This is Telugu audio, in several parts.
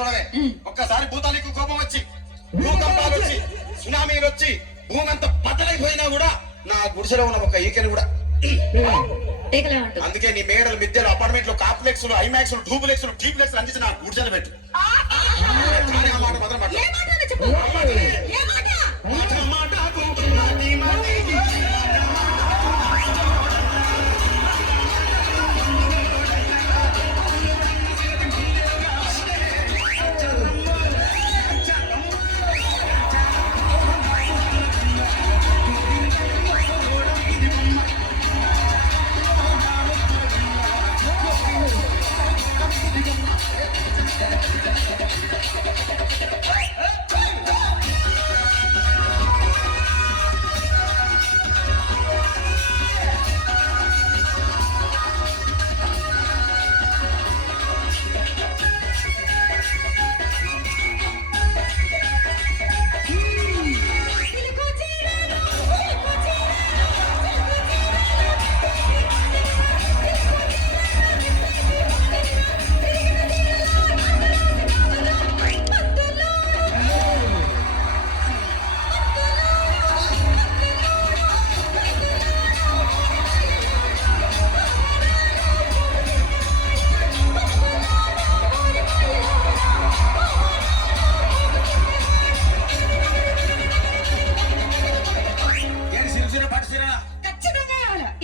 చూడవే. ఒక్కసారి భూతాలకు కోపం వచ్చి భూకంపాలు వచ్చి సునామీలు వచ్చి భూమి అంత కూడా నా గుడిసెలో ఉన్న ఒక ఈకని కూడా అందుకే నీ మేడలు మిద్దెలు అపార్ట్మెంట్లు కాంప్లెక్స్లు ఐమాక్స్లు డూప్లెక్స్లు డీప్లెక్స్లు అందించి నా గుడిసెలు పెట్టు.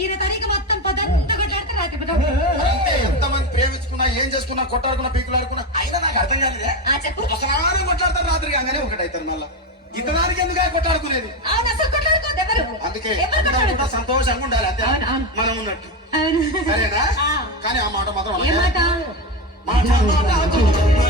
కావాలి. ఈయన తరీక మొత్తం పొద్దంతా కొట్లాడితే రాత్రి పొద్దు అంటే ఎంతమంది ప్రేమించుకున్నా ఏం చేసుకున్నా కొట్టాడుకున్నా పీకులాడుకున్నా అయినా నాకు అర్థం కాలేదే. ఆ చెప్పు. ఒకసారి కొట్లాడతారు రాత్రి కాగానే ఒకటైతారు మళ్ళా. ఇంతదానికి ఎందుకు కొట్టాడుకునేది అవును అసలు కొట్లాడుకోవద్దు ఎవరు? అందుకే కూడా? సంతోషంగా ఉండాలి అంతే. మనం ఉన్నట్టు. సరేనా. కానీ ఆ మాట మాత్రం మాటి?